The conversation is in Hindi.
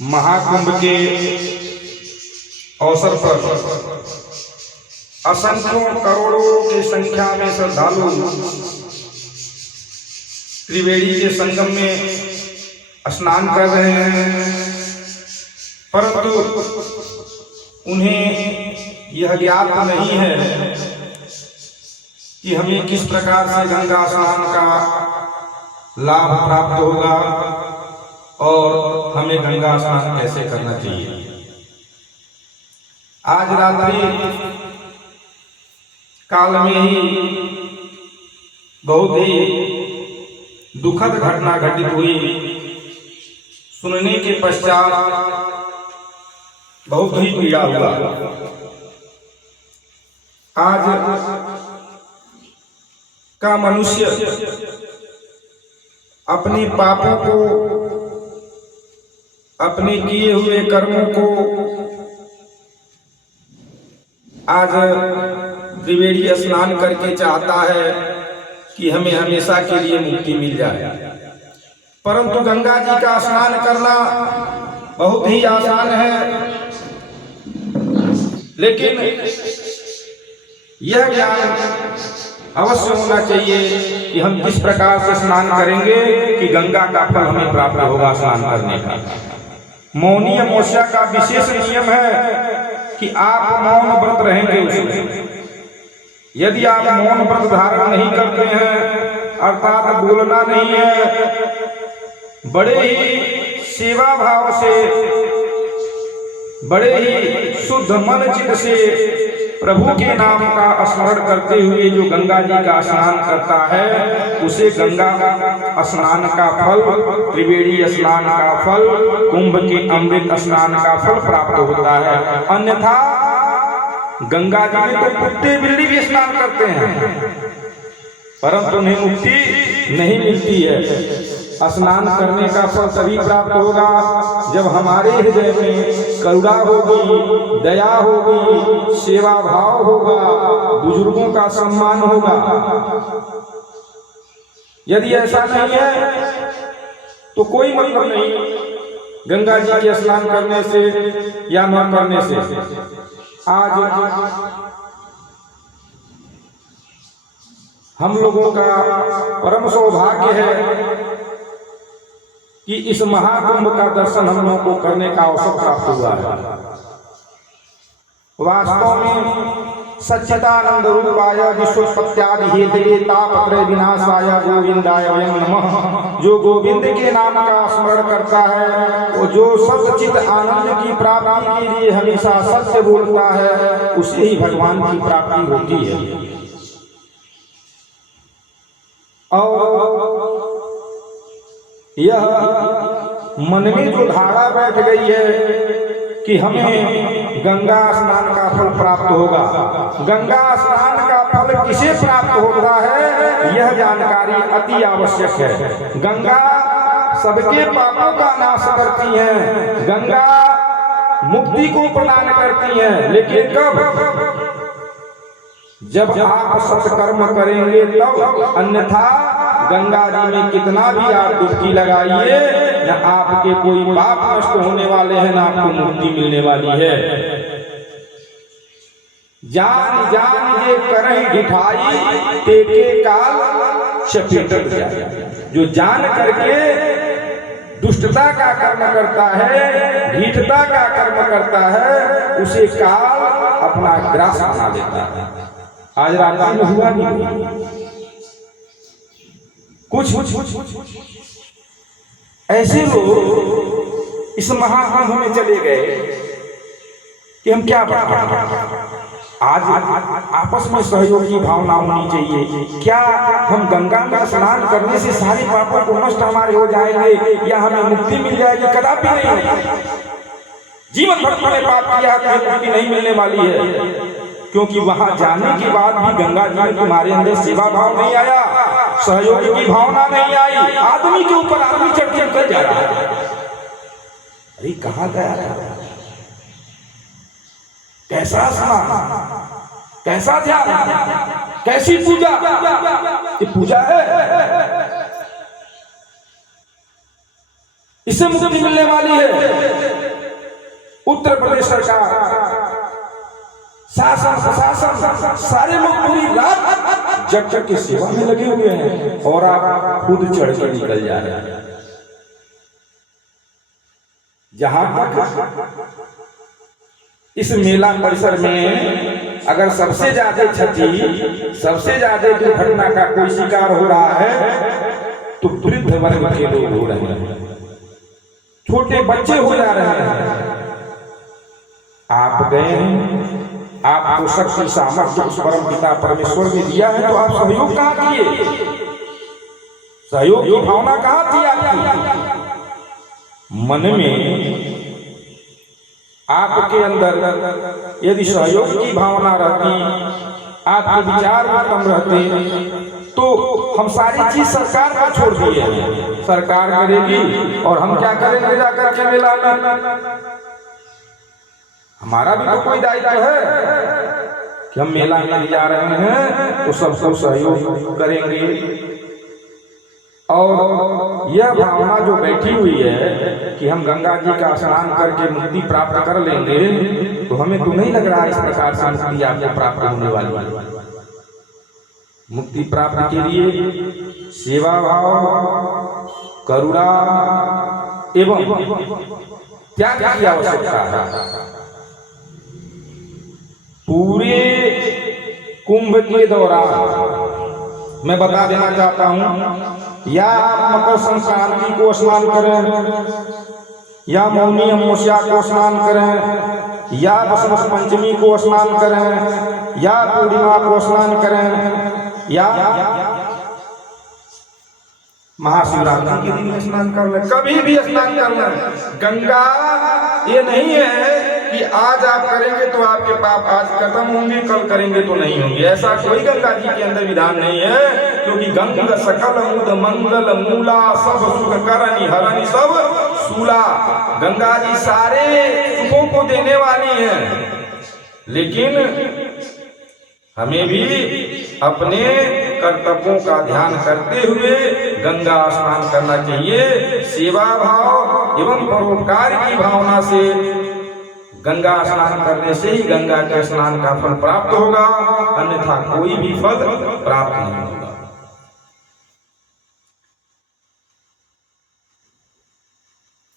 महाकुंभ के अवसर पर असंख्यों करोड़ों की संख्या में श्रद्धालु त्रिवेणी के संगम में स्नान कर रहे हैं, परंतु उन्हें यह ज्ञात नहीं है कि हमें किस प्रकार से गंगा स्नान का लाभ प्राप्त होगा और हमें गंगा स्नान कैसे करना चाहिए। आज रात्रि काल में ही बहुत ही दुखद घटना घटित हुई। सुनने के पश्चात बहुत ही पीड़ा हुआ। आज का मनुष्य अपने पापों को, अपने किए हुए कर्मों को आज त्रिवेणी स्नान करके चाहता है कि हमें हमेशा के लिए मुक्ति मिल जाए, परंतु गंगा जी का स्नान करना बहुत ही आसान है। लेकिन यह ज्ञान अवश्य होना चाहिए कि हम किस प्रकार से स्नान करेंगे कि गंगा का फल हमें प्राप्त होगा स्नान करने का। मौनी अमावस्या का विशेष नियम है कि आप मौन व्रत रहेंगे उसमें। यदि आप मौन व्रत धारण नहीं करते हैं, अर्थात बोलना नहीं है, बड़े ही सेवा भाव से, बड़े ही शुद्ध मन चित्त से प्रभु के नाम का स्मरण करते हुए जो गंगा जी का स्नान करता है, उसे गंगा स्नान का फल, त्रिवेणी स्नान का फल, कुंभ के अमृत स्नान का फल प्राप्त होता है। अन्यथा गंगा जी में तो कुत्ते बिल्ली भी स्नान करते हैं, परंतु उन्हें मुक्ति नहीं मिलती है। स्नान करने का फल तभी प्राप्त होगा जब हमारे हृदय में करुणा होगी, दया होगी, सेवा भाव होगा, बुजुर्गों का सम्मान होगा। यदि ऐसा नहीं है तो कोई मतलब नहीं गंगा जी के स्नान करने से या न करने से। आज हम लोगों का परम सौभाग्य है कि इस महाकुंभ का दर्शन हम लोगों को करने का अवसर प्राप्त हुआ है। वास्तव में सच्चिदानंद रूपाय विश्वोत्पत्त्यादि हेतवे तापत्रय विनाशाय गोविंदाय वयं नमः। जो गोविंद के नाम का स्मरण करता है, वो जो सच्चित आनंद की प्राप्ति के लिए हमेशा सत्य बोलता है, उसे ही भगवान की प्राप्ति होती है। और यह मन में जो धारा बैठ गई है कि हमें गंगा स्नान का फल प्राप्त होगा, गंगा स्नान का फल किसे प्राप्त होता है, यह जानकारी अति आवश्यक है। गंगा सबके पापों का नाश करती है, गंगा मुक्ति को प्रदान करती है, लेकिन कब? जब आप सत्कर्म करेंगे तब। अन्यथा गंगा जी में कितना भी आप डुबकी लगाइए, न आपके कोई पाप नष्ट होने वाले हैं, न आपको मुक्ति मिलने वाली है। जान जान ये करहि ढिठाई, तेके काल चपेटत जाए। जो जान करके दुष्टता का कर्म करता है, ढीठता का कर्म करता है, उसे काल अपना ग्रास बना लेता है। आज रात में हुआ नहीं, कुछ ऐसे लोग इस महाकुंभ में चले गए कि हम क्या बताएं। आज आपस में सहयोग की भावना होनी चाहिए। क्या हम गंगा में स्नान करने से सारे पापों को नष्ट हमारे हो जाएंगे या हमें मुक्ति मिल जाएगी? कदापि नहीं। जीवन भर मैंने पाप किया तो मुक्ति नहीं मिलने वाली है, क्योंकि वहां जाने के बाद भी गंगा जी में तुम्हारे अंदर सेवा भाव नहीं आया, सहयोग की भावना नहीं आई। आदमी के ऊपर आदमी चढ़ कर जा रहा है। अरे कहाँ गया था? कैसा स्नान, कैसा ध्यान, कैसी पूजा? ये पूजा है? इससे मुक्ति मिलने वाली है। उत्तर प्रदेश सरकार, शासन प्रशासन सारे लोग पूरी रात जग जग की सेवा में लगे हुए हैं और आप खुद चढ़ कर निकल जा रहे हैं। जहां तक इस मेला परिसर में अगर सबसे ज्यादा क्षति, सबसे ज्यादा दुर्घटना का कोई शिकार हो रहा है तो वृद्ध वर्ग के लोग हो रहे हैं, छोटे बच्चे हो जा रहे हैं। आप गए, आपको शक्ति सामर्थ्य उस परम पिता परमेश्वर ने दिया है, तो आप सहयोग कहाँ किए? सहयोग की भावना कहाँ थी आपकी? मन में आपके अंदर यदि सहयोग की भावना रहती, आपके विचार उत्तम रहते, तो हम सारी चीज सरकार का छोड़ दिए। सरकार करेगी और हम क्या करेंगे जाकर के मेला में? हमारा भी तो कोई दायित्व है कि हम मेला में जा रहे हैं तो सबको सहयोग करेंगे। और यह भावना जो बैठी हुई है कि हम गंगा जी का स्नान करके मुक्ति प्राप्त कर लेंगे, तो हमें तो नहीं लग रहा है इस प्रकार से मुक्ति आपको प्राप्त होने वाली है। मुक्ति प्राप्ति के लिए सेवा भाव, करुणा एवं त्याग की आवश्यकता है। पूरे कुंभ के दौरान मैं बता देना चाहता हूं, या आप मकर संक्रांति को स्नान करें, या मौनी अमावस्या को स्नान करें, या बसंत पंचमी को स्नान करें, या पूर्णिमा को स्नान करें, या महाशिवरात्रि के दिन स्नान कर लें, कभी भी स्नान कर लें। गंगा ये नहीं है कि आज आप करेंगे तो आपके पाप आज खत्म होंगे, कल करेंगे तो नहीं होंगे। ऐसा कोई गंगा जी के अंदर विधान नहीं है, क्योंकि गंगा सकल मुद मंगल मूला सब सुख करनी हरनी सब सूला। गंगा जी सारे सुखों को देने वाली है, लेकिन हमें भी अपने कर्तव्यों का ध्यान करते हुए गंगा स्नान करना चाहिए। सेवा भाव एवं परोपकार की भावना से गंगा स्नान करने से ही गंगा के स्नान का फल प्राप्त होगा, अन्यथा कोई भी फल प्राप्त नहीं होगा।